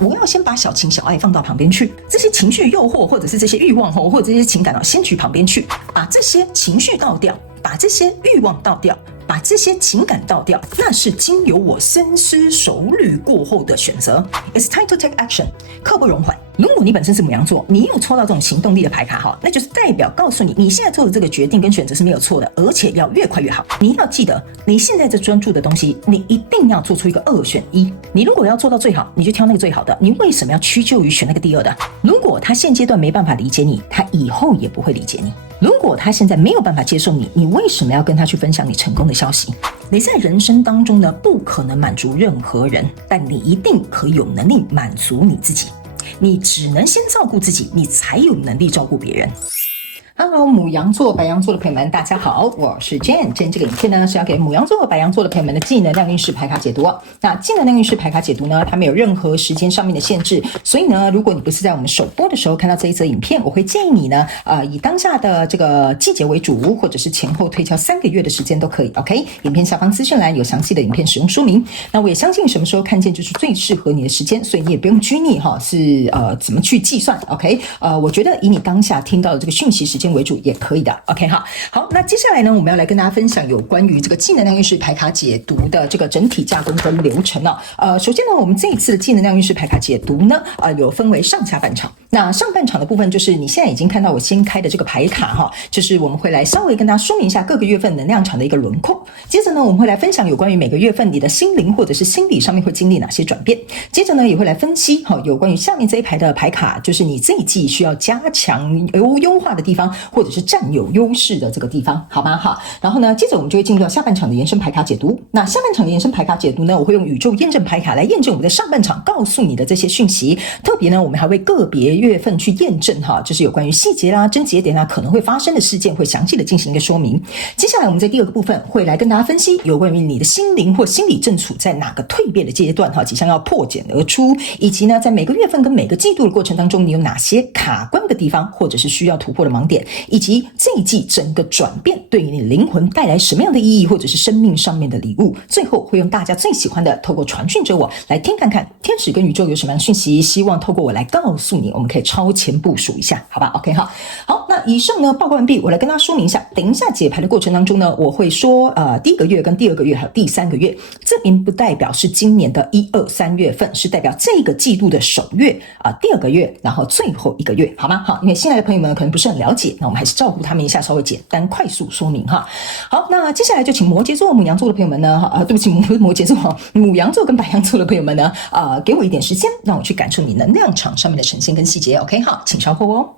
我要先把小情小爱放到旁边去，这些情绪诱惑或者是这些欲望或者这些情感先举旁边去，把这些情绪倒掉，把这些欲望倒掉，把这些情感倒掉，那是经由我深思熟虑过后的选择。It's time to take action， 刻不容缓。如果你本身是牡羊座，你又抽到这种行动力的牌卡那就是代表告诉你，你现在做的这个决定跟选择是没有错的，而且要越快越好。你要记得，你现在在专注的东西，你一定要做出一个2选1。你如果要做到最好，你就挑那个最好的。你为什么要屈就于选那个第2的？如果他现阶段没办法理解你，他以后也不会理解你。如果他现在没有办法接受你，你为什么要跟他去分享你成功的消息？你在人生当中呢，不可能满足任何人，但你一定可以有能力满足你自己。你只能先照顾自己，你才有能力照顾别人。Hello， 牡羊座、白羊座的朋友们，大家好，我是 Jane。今天这个影片呢，是要给牡羊座和白羊座的朋友们的技能量运势牌卡解读那技能量运势牌卡解读呢，它没有任何时间上面的限制，所以呢，如果你不是在我们首播的时候看到这一则影片，我会建议你呢，以当下的这个季节为主，或者是前后推敲3个月的时间都可以。OK， 影片下方资讯栏有详细的影片使用说明。那我也相信什么时候看见就是最适合你的时间，所以你也不用拘泥是怎么去计算。OK， 我觉得以你当下听到的这个讯息时间为主也可以的。 OK 好，那接下来呢，我们要来跟大家分享有关于这个技能量运势牌卡解读的这个整体架构跟流程首先呢，我们这一次的技能量运势牌卡解读呢，有分为上下半场。那上半场的部分就是你现在已经看到我先开的这个牌卡就是我们会来稍微跟大家说明一下各个月份能量场的一个轮廓。接着呢，我们会来分享有关于每个月份你的心灵或者是心理上面会经历哪些转变。接着呢，也会来分析有关于下面这一排的牌卡，就是你这一季需要加强优化的地方，或者是占有优势的这个地方，好吗？然后呢，接着我们就会进入到下半场的延伸牌卡解读。那下半场的延伸牌卡解读呢，我会用宇宙验证牌卡来验证我们在上半场告诉你的这些讯息。特别呢，我们还会个别月份去验证就是有关于细节啦、症结点可能会发生的事件，会详细的进行一个说明。接下来我们在第2个部分会来跟大家分析有关于你的心灵或心理正处在哪个蜕变的阶段即将要破茧而出，以及呢，在每个月份跟每个季度的过程当中，你有哪些卡关的地方，或者是需要突破的盲点，以及这一季整个转变对于你灵魂带来什么样的意义，或者是生命上面的礼物。最后会用大家最喜欢的透过传讯者我来听看看天使跟宇宙有什么样的讯息，希望透过我来告诉你，我们可以超前部署一下，好吧 ？OK 好，那以上呢报告完毕，我来跟大家说明一下。等一下解牌的过程当中呢，我会说第1个月跟第2个月还有第3个月，这并不代表是今年的1、2、3月份，是代表这个季度的首月第2个月，然后最后1个月，好吗？好，因为新来的朋友们可能不是很了解，那我们还是照顾他们一下，稍微简单快速说明好，那接下来就请摩羯座、牡羊座的朋友们呢，对不起，不是摩羯座，牡羊座跟白羊座的朋友们呢，给我一点时间，让我去感受你能量场上面的呈现跟细节。OK， 好，请稍后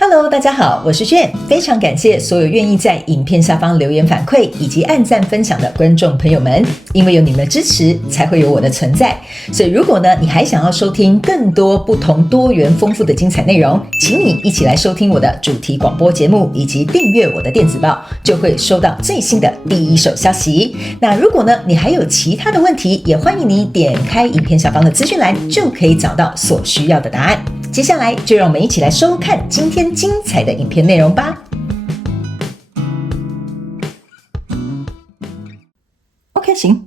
Hello， 大家好，我是Jane，非常感谢所有愿意在影片下方留言反馈以及按赞分享的观众朋友们，因为有你们的支持，才会有我的存在。所以如果呢，你还想要收听更多不同多元丰富的精彩内容，请你一起来收听我的主题广播节目，以及订阅我的电子报，就会收到最新的第一手消息。那如果呢，你还有其他的问题，也欢迎你点开影片下方的资讯栏，就可以找到所需要的答案。接下来就让我们一起来收看今天精彩的影片内容吧。OK， 行，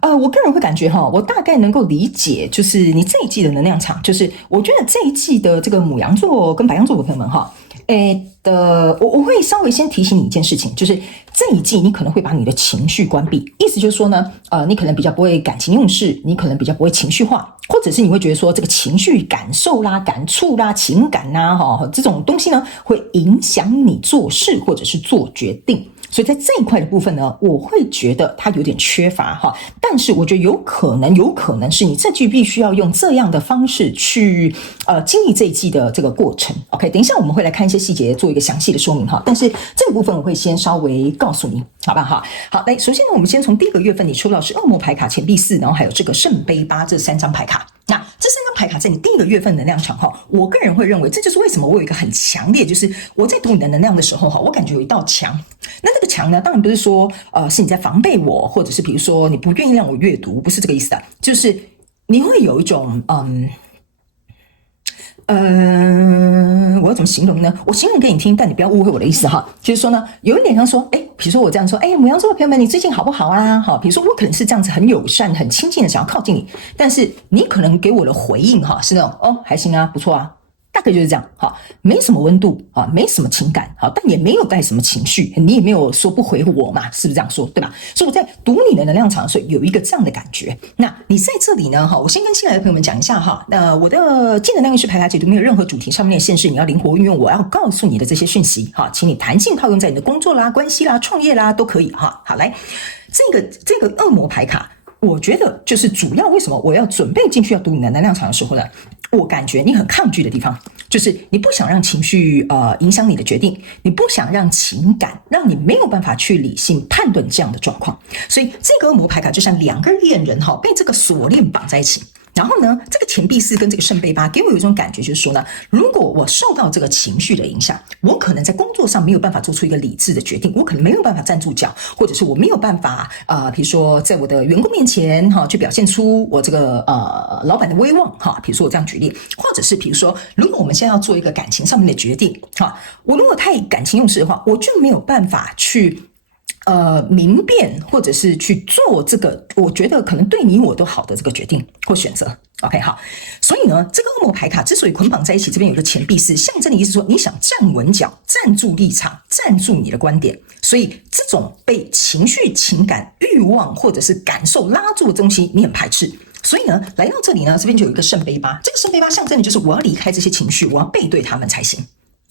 我个人会感觉我大概能够理解，就是你这一季的能量场，就是我觉得这一季的这个牡羊座跟白羊座的朋友们我会稍微先提醒你一件事情，就是这一季你可能会把你的情绪关闭，意思就是说呢，你可能比较不会感情用事，你可能比较不会情绪化，或者是你会觉得说这个情绪感受啦、感触啦、情感啦，这种东西呢，会影响你做事或者是做决定。所以在这一块的部分呢，我会觉得它有点缺乏但是我觉得有可能是你这季必须要用这样的方式去经历这一季的这个过程。OK， 等一下我们会来看一些细节，做一个详细的说明但是这个部分我会先稍微告诉你，好吧？好，来，首先呢，我们先从第1个月份你抽到是恶魔牌卡、钱币4，然后还有这个圣杯8这3张牌卡。那这3张牌卡在你第1个月份能量场我个人会认为这就是为什么我有一个很强烈，就是我在读你的能量的时候我感觉有一道墙。那这个墙呢，当然不是说是你在防备我，或者是比如说你不愿意让我阅读，不是这个意思的，就是你会有一种我要怎么形容呢？我形容给你听，但你不要误会我的意思哈。就是说呢，有一点像说，比如说我这样说，牡羊座的朋友们，你最近好不好啊？哈，比如说我可能是这样子很友善、很亲近的想要靠近你，但是你可能给我的回应哈是那种还行啊，不错啊。大概就是这样，没什么温度没什么情感，但也没有带什么情绪，你也没有说不回我嘛，是不是这样说，对吧？所以我在读你的能量场的时候有一个这样的感觉。那你在这里呢，我先跟进来的朋友们讲一下哈，我的技能量运势排卡解读没有任何主题上面的限制，你要灵活运用我要告诉你的这些讯息请你弹性套用在你的工作啦、关系啦、创业啦都可以哈。好，来这个恶魔牌卡。我觉得就是主要为什么我要准备进去要读你的能量场的时候呢，我感觉你很抗拒的地方，就是你不想让情绪影响你的决定，你不想让情感让你没有办法去理性判断这样的状况，所以这个恶魔牌卡就像两个恋人被这个锁链绑在一起。然后呢，这个钱币四跟这个圣杯八给我有一种感觉，就是说呢，如果我受到这个情绪的影响，我可能在工作上没有办法做出一个理智的决定，我可能没有办法站住脚，或者是我没有办法比如说在我的员工面前去表现出我这个老板的威望比如说我这样举例，或者是比如说如果我们现在要做一个感情上面的决定我如果太感情用事的话，我就没有办法去明辨或者是去做这个我觉得可能对你我都好的这个决定或选择。 OK 好，所以呢这个恶魔牌卡之所以捆绑在一起，这边有个钱币是象征的意思，说你想站稳脚，站住立场，站住你的观点，所以这种被情绪、情感、欲望或者是感受拉住的东西你很排斥。所以呢来到这里呢，这边就有一个圣杯八，这个圣杯八象征的就是我要离开这些情绪，我要背对他们才行。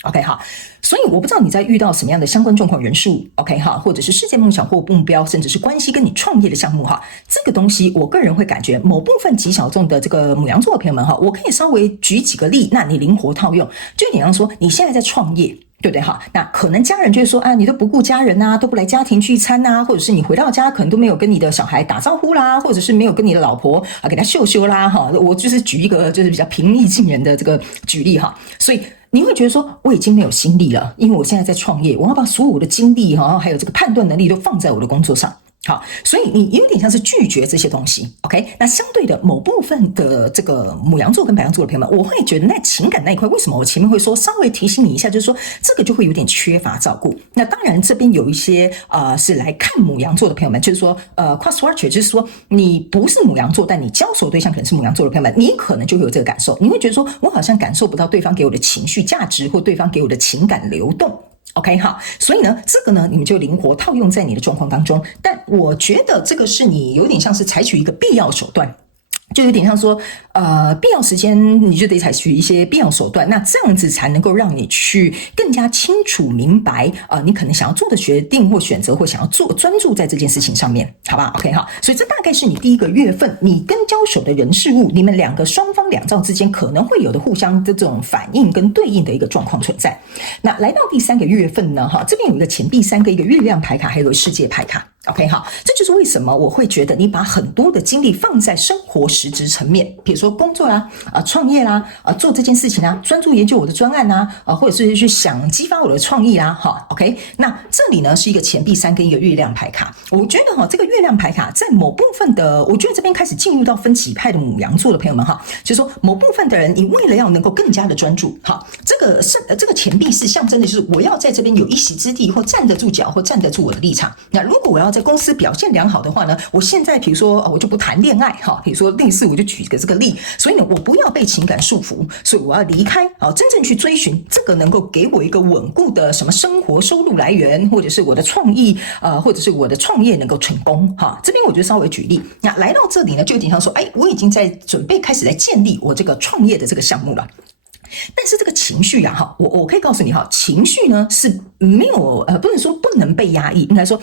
OK 好，所以我不知道你在遇到什么样的相关状况人数 OK 哈，或者是世界梦想或目标，甚至是关系跟你创业的项目哈，这个东西我个人会感觉某部分极小众的这个牡羊座的朋友们哈，我可以稍微举几个例，那你灵活套用，就有点像说你现在在创业，对不对哈？那可能家人就会说你都不顾家人啊，都不来家庭聚餐啊，或者是你回到家可能都没有跟你的小孩打招呼啦，或者是没有跟你的老婆给他秀秀啦哈。我就是举一个就是比较平易近人的这个举例哈，所以你会觉得说我已经没有心力了，因为我现在在创业，我要把所有的精力还有这个判断能力都放在我的工作上。好，所以你有点像是拒绝这些东西 OK。 那相对的某部分的这个牡羊座跟白羊座的朋友们，我会觉得在情感那一块，为什么我前面会说稍微提醒你一下，就是说这个就会有点缺乏照顾。那当然这边有一些是来看牡羊座的朋友们，就是说cross watcher， 就是说你不是牡羊座，但你交手对象可能是牡羊座的朋友们，你可能就会有这个感受，你会觉得说我好像感受不到对方给我的情绪价值，或对方给我的情感流动。OK 好，所以呢这个呢你们就灵活套用在你的状况当中，但我觉得这个是你有点像是采取一个必要手段，就有点像说必要时间你就得采取一些必要手段，那这样子才能够让你去更加清楚明白你可能想要做的决定或选择，或想要做专注在这件事情上面，好吧 OK 好，所以这大概是你第一个月份你跟交手的人事物，你们两个双方两造之间可能会有的互相的这种反应跟对应的一个状况存在。那来到第三个月份呢这边有一个钱币三个，一个月亮牌卡，还有一个世界牌卡。OK 好，这就是为什么我会觉得你把很多的精力放在生活实质层面，比如说工作啦创业啦做这件事情啊，专注研究我的专案啊或者是去想激发我的创意啊OK。 那这里呢是一个钱币三跟一个月亮牌卡，我觉得这个月亮牌卡在某部分的，我觉得这边开始进入到分几派的牡羊座的朋友们就是说某部分的人你为了要能够更加的专注这个钱币是象征的就是我要在这边有一席之地，或站得住脚，或站得住我的立场。那如果我要在公司表现良好的话呢，我现在比如说我就不谈恋爱比如说类似我就举个这个例，所以呢我不要被情感束缚，所以我要离开真正去追寻这个能够给我一个稳固的什么生活收入来源，或者是我的创意或者是我的创业能够成功这边我就稍微举例。那来到这里呢就有点像说我已经在准备开始来建立我这个创业的这个项目了。但是这个情绪我可以告诉你情绪呢是没有不能说不能被压抑，应该说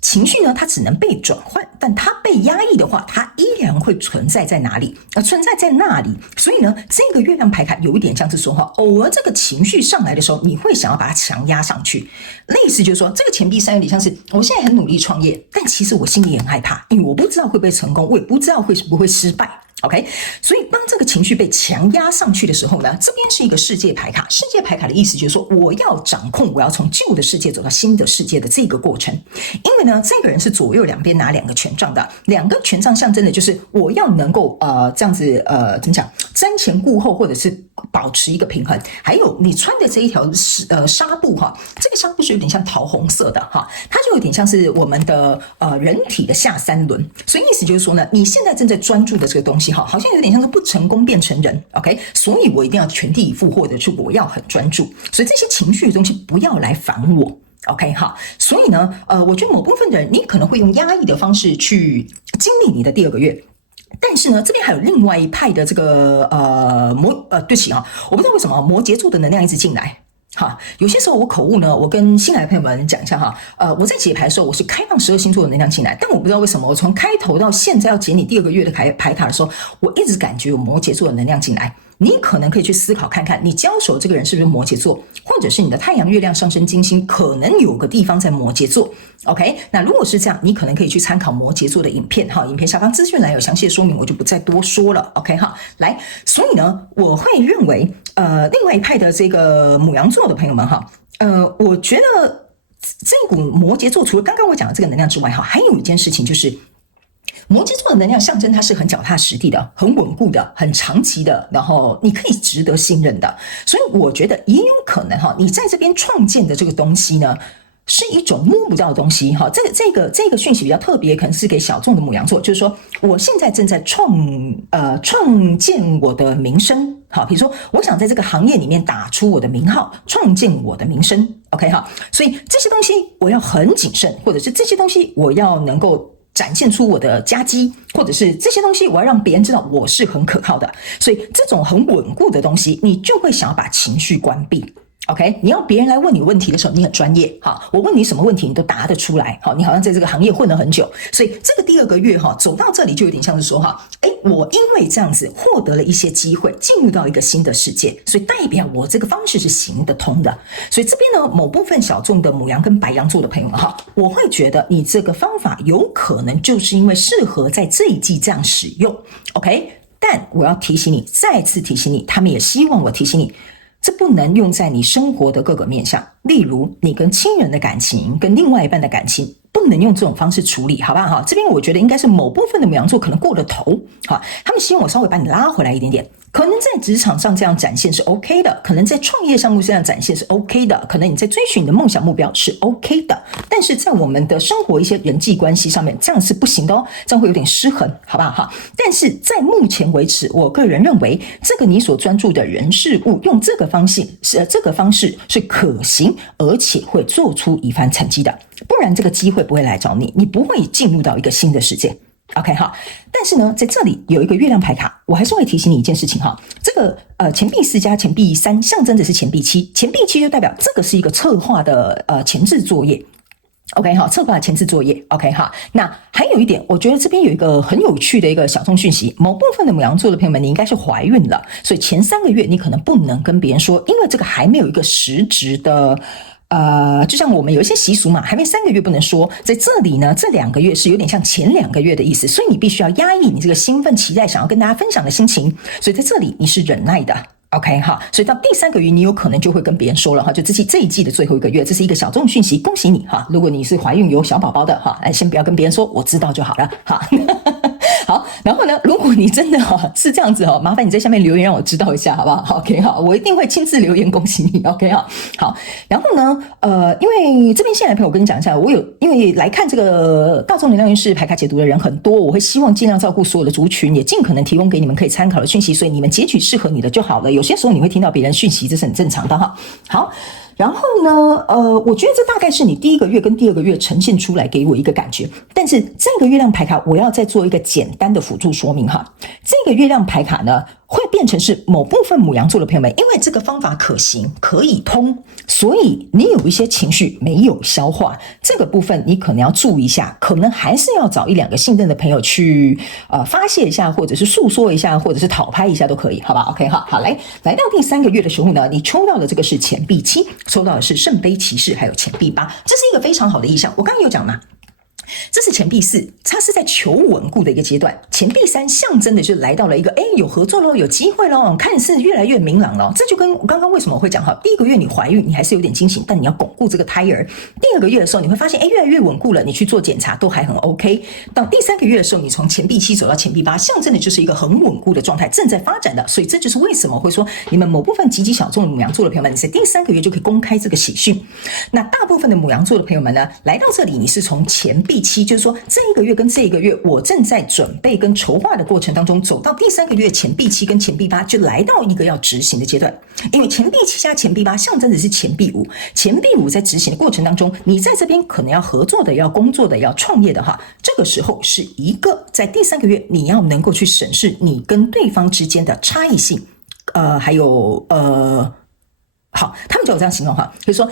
情绪呢它只能被转换，但它被压抑的话它依然会存在在哪里存在在那里。所以呢这个月亮牌卡有一点像是说偶尔这个情绪上来的时候，你会想要把它强压上去，类似就是说这个钱币三有点像是我现在很努力创业，但其实我心里很害怕，因为我不知道会不会成功，我也不知道会不会失败 OK， 所以当这个情绪被强压上去的时候呢，这边是一个世界牌卡。世界牌卡的意思就是说，我要掌控，我要从旧的世界走到新的世界的这个过程。因为呢，这个人是左右两边拿2个权杖的，两个权杖象征的就是我要能够这样子怎么讲，瞻前顾后，或者是保持一个平衡。还有你穿的这一条纱布哈，这个纱布是有点像桃红色的哈，它就有点像是我们的人体的下3轮。所以意思就是说呢，你现在正在专注的这个东西哈，好像有点像是不成功变成人 ，OK， 所以我一定要全力以赴，或者是我要很专注，所以这些情绪的东西不要来烦我 ，OK 哈。所以呢，我觉得某部分的人，你可能会用压抑的方式去经历你的第2个月。但是呢，这边还有另外一派的这个对不起啊，我不知道为什么摩羯座的能量一直进来。哈，有些时候我口误呢，我跟新来的朋友们讲一下哈。我在解牌的时候，我是开放12星座的能量进来，但我不知道为什么，我从开头到现在要解你第2个月的牌卡的时候，我一直感觉有摩羯座的能量进来。你可能可以去思考看看，你交手这个人是不是摩羯座，或者是你的太阳、月亮、上升、金星可能有个地方在摩羯座。OK， 那如果是这样，你可能可以去参考摩羯座的影片哈，影片下方资讯栏有详细的说明，我就不再多说了。OK 哈，来，所以呢，我会认为另外一派的这个牡羊座的朋友们哈，我觉得这股摩羯座除了刚刚我讲的这个能量之外哈，还有一件事情就是。摩羯座的能量象征它是很脚踏实地的，很稳固的，很长期的，然后你可以值得信任的。所以我觉得也有可能哈，你在这边创建的这个东西呢，是一种摸不到的东西哈。这个讯息比较特别，可能是给小众的牡羊座，就是说我现在正在创建我的名声。好，比如说我想在这个行业里面打出我的名号，创建我的名声。OK 哈，所以这些东西我要很谨慎，或者是这些东西我要能够展现出我的佳绩，或者是这些东西我要让别人知道我是很可靠的，所以这种很稳固的东西，你就会想要把情绪关闭。OK， 你要别人来问你问题的时候，你很专业哈，我问你什么问题你都答得出来，好，你好像在这个行业混了很久，所以这个第2个月哈，走到这里就有点像是说哈，我因为这样子获得了一些机会，进入到一个新的世界，所以代表我这个方式是行得通的。所以这边呢，某部分小众的牡羊跟白羊座的朋友们哈，我会觉得你这个方法有可能就是因为适合在这一季这样使用 ，OK？ 但我要提醒你，再次提醒你，他们也希望我提醒你。这不能用在你生活的各个面向，例如你跟亲人的感情，跟另外一半的感情，不能用这种方式处理，好不好？这边我觉得应该是某部分的牡羊座可能过了头，好，他们希望我稍微把你拉回来一点点。可能在职场上这样展现是 OK 的，可能在创业项目这样展现是 OK 的，可能你在追寻你的梦想目标是 OK 的，但是在我们的生活一些人际关系上面，这样是不行的哦，这样会有点失衡，好不好？但是在目前为止，我个人认为，这个你所专注的人事物，用这个方式是可行，而且会做出一番成绩的，不然这个机会不会来找你，你不会进入到一个新的世界。OK 哈，但是呢，在这里有一个月亮牌卡，我还是会提醒你一件事情哈。这个钱币4加钱币3象征的是钱币7，钱币7就代表这个是一个策划的前置作业。OK 哈，策划的前置作业 OK 哈。那还有一点，我觉得这边有一个很有趣的一个小众讯息，某部分的牡羊座的朋友们，你应该是怀孕了，所以前3个月你可能不能跟别人说，因为这个还没有一个实质的。就像我们有一些习俗嘛，还没3个月不能说，在这里呢，这2个月是有点像前2个月的意思，所以你必须要压抑你这个兴奋、期待、想要跟大家分享的心情，所以在这里你是忍耐的。OK 哈，所以到第3个月，你有可能就会跟别人说了哈，就这一季的最后1个月，这是一个小众讯息，恭喜你哈！如果你是怀孕有小宝宝的哈，先不要跟别人说，我知道就好了哈。好，然后呢，如果你真的是这样子麻烦你在下面留言让我知道一下，好不好 ？OK 好，我一定会亲自留言恭喜你 ，OK 好。好，然后呢，因为这边新来的朋友，我跟你讲一下，因为来看这个大众能量运势牌卡解读的人很多，我会希望尽量照顾所有的族群，也尽可能提供给你们可以参考的讯息，所以你们截取适合你的就好了。有些时候你会听到别人讯息，这是很正常的哈。好。然后呢，我觉得这大概是你第1个月跟第2个月呈现出来给我一个感觉，但是这个月亮牌卡我要再做一个简单的辅助说明哈。这个月亮牌卡呢，会变成是某部分牡羊座的朋友们，因为这个方法可行可以通，所以你有一些情绪没有消化，这个部分你可能要注意一下，可能还是要找1-2个信任的朋友去发泄一下，或者是诉说一下，或者是讨拍一下都可以，好吧 ？OK 好，来到第3个月的时候呢，你抽到的这个是钱币7，抽到的是圣杯骑士，还有钱币8，这是一个非常好的意象。我刚刚有讲嘛。这是钱币4，它是在求稳固的一个阶段。钱币3象征的就来到了一个有合作咯，有机会咯，看似越来越明朗了。这就跟我刚刚为什么我会讲第一个月你怀孕你还是有点惊喜，但你要巩固这个胎儿。第二个月的时候你会发现越来越稳固了，你去做检查都还很 OK。到第3个月的时候，你从钱币7走到钱币8，象征的就是一个很稳固的状态，正在发展的。所以这就是为什么会说你们某部分极其小众的牡羊座的朋友们，你在第3个月就可以公开这个喜讯。那大部分的牡羊座的朋友们呢，来到这里你是从钱币7，就是说这一个月跟这一个月我正在准备跟筹划的过程当中，走到第3个月钱币7跟钱币8就来到一个要执行的阶段。因为钱币7加钱币8象征的是钱币5，钱币5在执行的过程当中，你在这边可能要合作的，要工作的，要创业的哈，这个时候是一个在第3个月你要能够去审视你跟对方之间的差异性，还有好，他们就有这样形容哈，就是说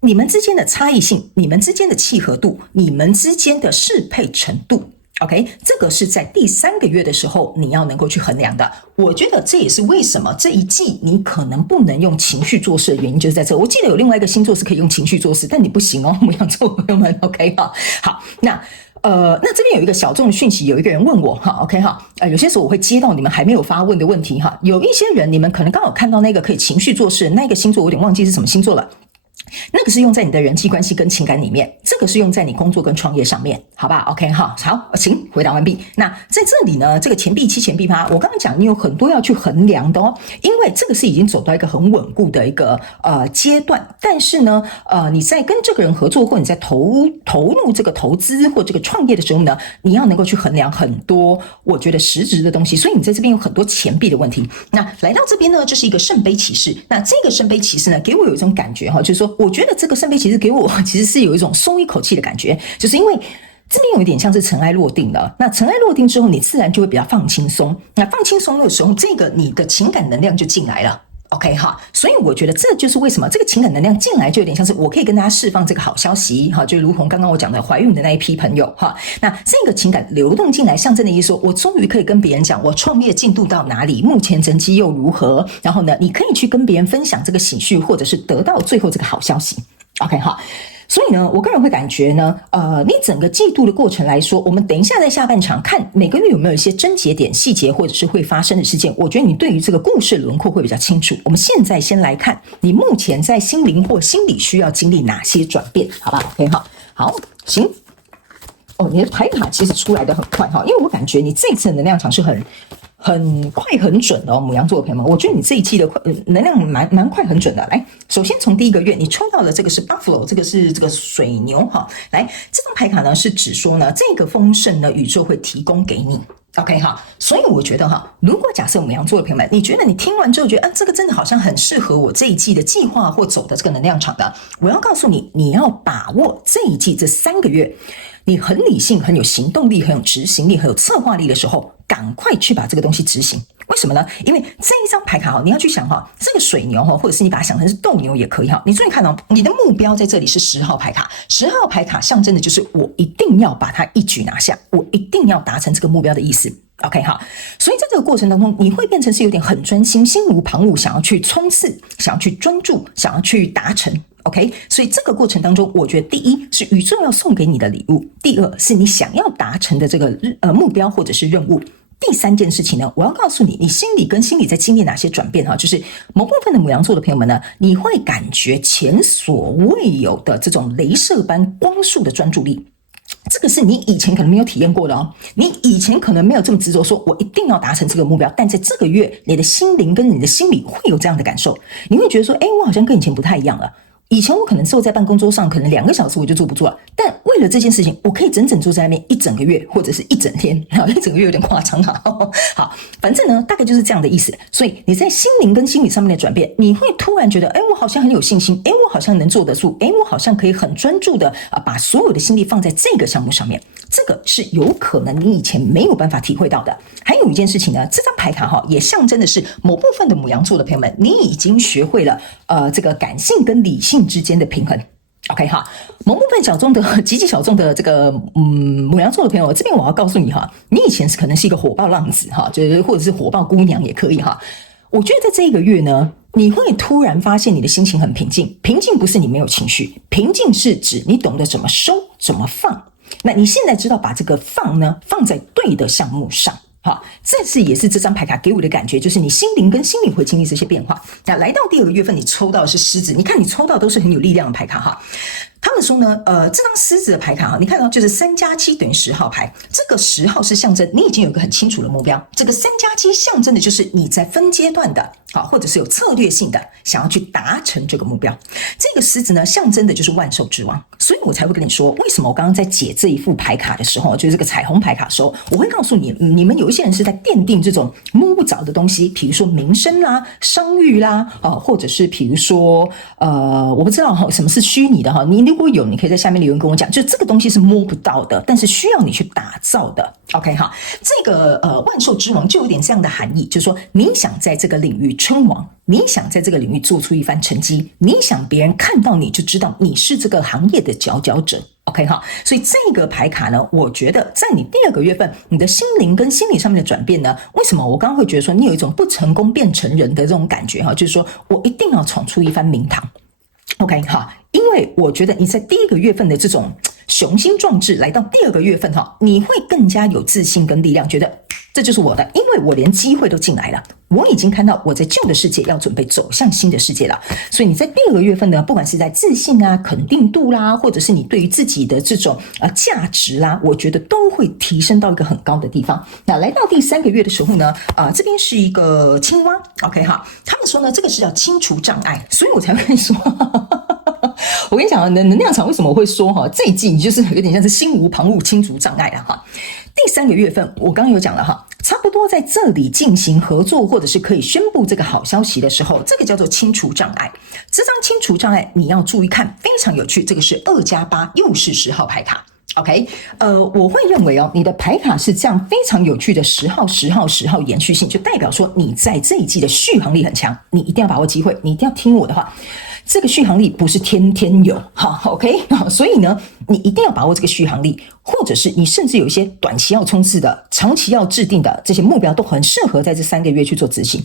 你们之间的差异性，你们之间的契合度，你们之间的适配程度。OK， 这个是在第3个月的时候你要能够去衡量的。我觉得这也是为什么这一季你可能不能用情绪做事的原因，就是在这。我记得有另外一个星座是可以用情绪做事，但你不行哦，牡羊座朋友们 OK 哈。好，那这边有一个小众的讯息，有一个人问我哈 ，OK 哈，有些时候我会接到你们还没有发问的问题哈。有一些人你们可能刚好看到那个可以情绪做事那个星座，我有点忘记是什么星座了。那个是用在你的人际关系跟情感里面，这个是用在你工作跟创业上面，好吧 ？OK 哈，好，请回答完毕。那在这里呢，这个钱币7、钱币8，我刚刚讲你有很多要去衡量的哦，因为这个是已经走到一个很稳固的一个阶段，但是呢，你在跟这个人合作或你在投入这个投资或这个创业的时候呢，你要能够去衡量很多我觉得实质的东西，所以你在这边有很多钱币的问题。那来到这边呢，这是一个圣杯骑士，那这个圣杯骑士呢，给我有一种感觉哈，就是说。我觉得这个圣杯骑士给我其实是有一种松一口气的感觉，就是因为这边有一点像是尘埃落定了。那尘埃落定之后，你自然就会比较放轻松。那放轻松的时候，这个你的情感能量就进来了。OK 哈，所以我觉得这就是为什么这个情感能量进来就有点像是我可以跟大家释放这个好消息哈，就如同刚刚我讲的怀孕的那一批朋友哈，那这个情感流动进来，象征的意思说我终于可以跟别人讲我创业进度到哪里，目前成绩又如何，然后呢，你可以去跟别人分享这个喜讯，或者是得到最后这个好消息。OK 哈。所以呢，我个人会感觉呢，你整个季度的过程来说，我们等一下在下半场看每个月有没有一些症结点、细节，或者是会发生的事件。我觉得你对于这个故事轮廓会比较清楚。我们现在先来看你目前在心灵或心理需要经历哪些转变，好吧 ？OK 哈，好，行。哦，你的牌卡其实出来的很快哈，因为我感觉你这次的能量场是很快很准的哦，牡羊座的朋友们，我觉得你这一季的能量蛮快很准的。来，首先从第一个月你抽到了这个是 Buffalo， 这个是这个水牛哈。来，这张牌卡呢是指说呢，这个丰盛呢宇宙会提供给你。OK 哈，所以我觉得哈，如果假设牡羊座的朋友们，你觉得你听完之后觉得这个真的好像很适合我这一季的计划或走的这个能量场的，我要告诉你，你要把握这一季这3个月。你很理性、很有行动力、很有执行力、很有策划力的时候，赶快去把这个东西执行。为什么呢？因为这一张牌卡你要去想这个水牛或者是你把它想成是斗牛也可以你注意看你的目标在这里是10号牌卡，10号牌卡象征的就是我一定要把它一举拿下，我一定要达成这个目标的意思。OK 哈，所以在这个过程当中，你会变成是有点很专心、心无旁骛，想要去冲刺，想要去专注，想要去达成。OK， 所以这个过程当中，我觉得第一是宇宙要送给你的礼物，第二是你想要达成的这个目标或者是任务。第3件事情呢，我要告诉你，你心里跟心理在经历哪些转变就是某部分的牡羊座的朋友们呢，你会感觉前所未有的这种雷射般光速的专注力。这个是你以前可能没有体验过的哦，你以前可能没有这么执着说我一定要达成这个目标，但在这个月你的心灵跟你的心理会有这样的感受，你会觉得说我好像跟以前不太一样了。以前我可能坐在办公桌上可能2个小时我就坐不住了，但为了这件事情我可以整整坐在那边1整个月或者是1整天，1整个月有点夸张好，反正呢大概就是这样的意思。所以你在心灵跟心理上面的转变，你会突然觉得我好像很有信心，我好像能做得住，我好像可以很专注的把所有的心力放在这个项目上面，这个是有可能你以前没有办法体会到的。还有一件事情呢，这张牌卡也象征的是某部分的牡羊座的朋友们，你已经学会了这个感性跟理性之间的平衡。OK 哈，某部分小众的极其小众的这个牡羊座的朋友，这边我要告诉你你以前可能是一个火爆浪子就是或者是火爆姑娘也可以我觉得在这个月呢，你会突然发现你的心情很平静。平静不是你没有情绪，平静是指你懂得怎么收怎么放。那你现在知道把这个放呢放在对的项目上。好，这也是这张牌卡给我的感觉，就是你心灵跟心理会经历这些变化。那来到第2个月份，你抽到的是狮子，你看你抽到都是很有力量的牌卡哈。他们说呢，这张狮子的牌卡哈，你看到就是3+7等于10号牌，这个10号是象征你已经有一个很清楚的目标，这个3+7象征的就是你在分阶段的，或者是有策略性的想要去达成这个目标。这个狮子呢，象征的就是万兽之王，所以我才会跟你说，为什么我刚刚在解这一副牌卡的时候，就是这个彩虹牌卡的时候，我会告诉你，你们有一些人是在奠定这种摸不着的东西，比如说名声啦、商誉啦，或者是比如说我不知道什么是虚拟的哈，你如果有，你可以在下面留言跟我讲，就这个东西是摸不到的，但是需要你去打造的。OK 哈，这个万兽之王就有点这样的含义，就是说你想在这个领域称王，你想在这个领域做出一番成绩，你想别人看到你就知道你是这个行业的佼佼者。OK 哈，所以这个牌卡呢，我觉得在你第2个月份，你的心灵跟心理上面的转变呢，为什么我刚刚会觉得说你有一种不成功变成人的这种感觉哈，就是说我一定要闯出一番名堂。OK 哈，因为我觉得你在第1个月份的这种雄心壮志，来到第2个月份哈，你会更加有自信跟力量，觉得这就是我的，因为我连机会都进来了，我已经看到我在旧的世界要准备走向新的世界了。所以你在第2个月份呢，不管是在自信啊、肯定度啦，或者是你对于自己的这种价值啦，我觉得都会提升到一个很高的地方。那来到第3个月的时候呢，这边是一个青蛙 ，OK 哈，他们说呢，这个是叫清除障碍，所以我才会说。我跟你讲啊，能量场为什么我会说哈，这一季你就是有点像是心无旁骛清除障碍了哈。第3个月份我刚刚有讲了哈，差不多在这里进行合作或者是可以宣布这个好消息的时候，这个叫做清除障碍。这张清除障碍你要注意看，非常有趣，这个是2+8，又是10号牌卡。OK， 我会认为你的牌卡是这样非常有趣的10号、10号、10号延续性，就代表说你在这一季的续航力很强，你一定要把握机会，你一定要听我的话。这个续航力不是天天有，好 ，OK， 所以呢，你一定要把握这个续航力，或者是你甚至有一些短期要冲刺的、长期要制定的这些目标，都很适合在这3个月去做执行。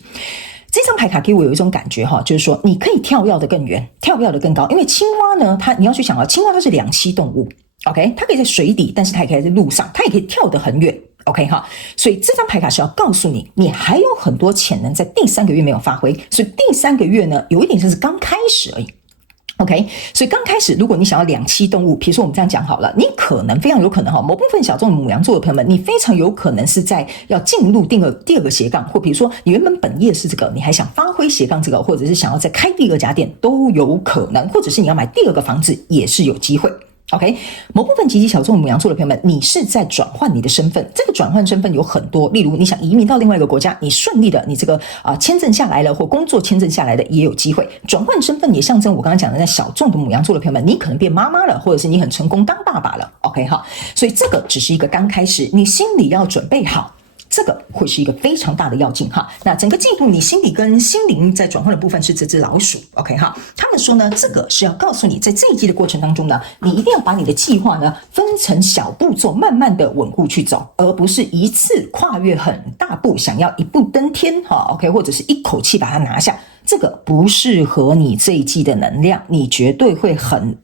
这张牌卡给我有一种感觉哈，就是说你可以跳跃的更远，跳跃的更高，因为青蛙呢，你要去想青蛙它是2栖动物 ，OK， 它可以在水底，但是它也可以在陆上，它也可以跳得很远。OK 哈，所以这张牌卡是要告诉你，你还有很多潜能在第3个月没有发挥，所以第3个月呢，有一点像是刚开始而已。OK， 所以刚开始，如果你想要2栖动物，比如说我们这样讲好了，你可能非常有可能某部分小众的牡羊座的朋友们，你非常有可能是在要进入第2个斜杠，或比如说你原本本业是这个，你还想发挥斜杠这个，或者是想要再开第2家店都有可能，或者是你要买第2个房子也是有机会。OK， 某部分极小众牡羊座的朋友们，你是在转换你的身份，这个转换身份有很多，例如你想移民到另外一个国家，你顺利的你这个签证下来了，或工作签证下来的也有机会。转换身份也象征我刚刚讲的那小众的牡羊座的朋友们，你可能变妈妈了，或者是你很成功当爸爸了。OK 哈，所以这个只是一个刚开始，你心里要准备好。这个会是一个非常大的要紧哈。那整个季度你心理跟心灵在转换的部分是这只老鼠 ，OK 哈。他们说呢，这个是要告诉你，在这一季的过程当中呢，你一定要把你的计划呢分成小步骤，慢慢的稳固去走，而不是一次跨越很大步，想要一步登天哈 ，OK， 或者是一口气把它拿下，这个不适合你这一季的能量，你绝对会很。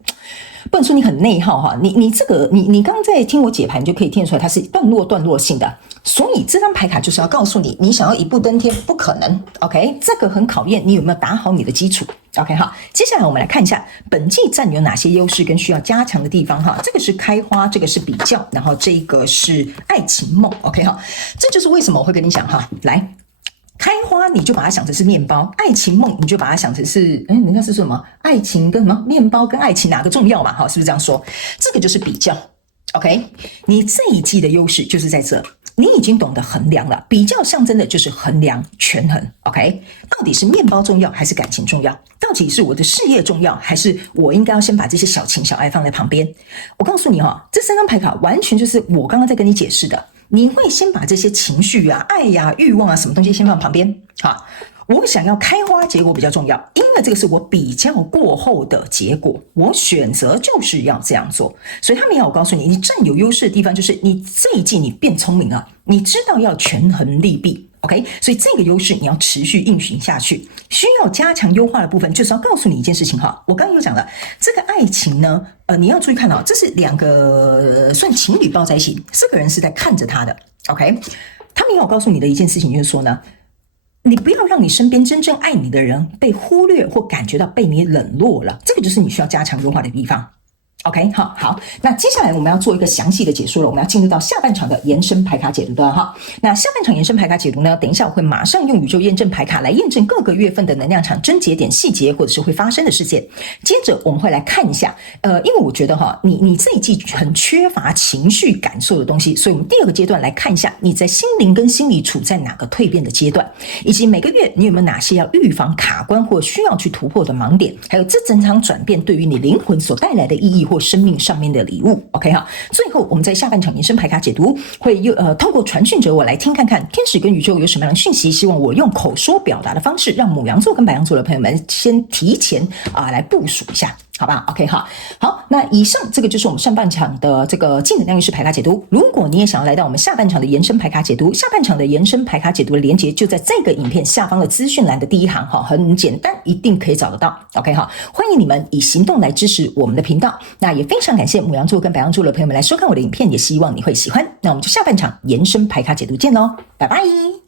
不能说你很内耗哈，你这个你刚刚在听我解盘，你就可以听得出来它是段落性的，所以这张牌卡就是要告诉你，你想要一步登天不可能 ，OK， 这个很考验你有没有打好你的基础 ，OK 哈。接下来我们来看一下本季占有哪些优势跟需要加强的地方哈。这个是开花，这个是比较，然后这个是爱情梦 ，OK 哈。这就是为什么我会跟你讲哈，来。开花你就把它想成是面包，爱情梦你就把它想成是，人家是说什么？爱情跟什么？面包跟爱情哪个重要嘛？好，是不是这样说？这个就是比较 ，OK？ 你这一季的优势就是在这，你已经懂得衡量了。比较象征的就是衡量、权衡 ，OK？ 到底是面包重要还是感情重要？到底是我的事业重要，还是我应该要先把这些小情小爱放在旁边？我告诉你哈，这3张牌卡完全就是我刚刚在跟你解释的。你会先把这些情绪啊、爱呀、欲望啊什么东西先放旁边，好，我想要开花结果比较重要，因为这个是我比较过后的结果，我选择就是要这样做。所以他们要我告诉你，你占有优势的地方就是你这一季你变聪明了，你知道要权衡利弊， OK， 所以这个优势你要持续运行下去。需要加强优化的部分，就是要告诉你一件事情哈。我刚刚有讲了，这个爱情呢，你要注意看到，这是两个算情侣抱在一起，4个人是在看着他的。OK， 他们要告诉你的一件事情就是说呢，你不要让你身边真正爱你的人被忽略或感觉到被你冷落了，这个就是你需要加强优化的地方。OK， 好，那接下来我们要做一个详细的解说了，我们要进入到下半场的延伸牌卡解读的哈。那下半场延伸牌卡解读呢，等一下我会马上用宇宙验证牌卡来验证各个月份的能量场症结点、细节或者是会发生的事件。接着我们会来看一下，因为我觉得哈，你这一季很缺乏情绪感受的东西，所以我们第2个阶段来看一下你在心灵跟心理处在哪个蜕变的阶段，以及每个月你有没有哪些要预防卡关或需要去突破的盲点，还有这整场转变对于你灵魂所带来的意义或生命上面的礼物。 OK 哈，最后我们在下半场延伸牌卡解读会透过传讯者我来听看看天使跟宇宙有什么样的讯息，希望我用口说表达的方式让牡羊座跟白羊座的朋友们先提前来部署一下，好吧 ？OK 哈，好，那以上这个就是我们上半场的这个净能量运势牌卡解读。如果你也想要来到我们下半场的延伸牌卡解读，下半场的延伸牌卡解读的连结就在这个影片下方的资讯栏的第1行哈，很简单，一定可以找得到。OK 哈，欢迎你们以行动来支持我们的频道。那也非常感谢牡羊座跟白羊座的朋友们来收看我的影片，也希望你会喜欢。那我们就下半场延伸牌卡解读见喽，拜拜。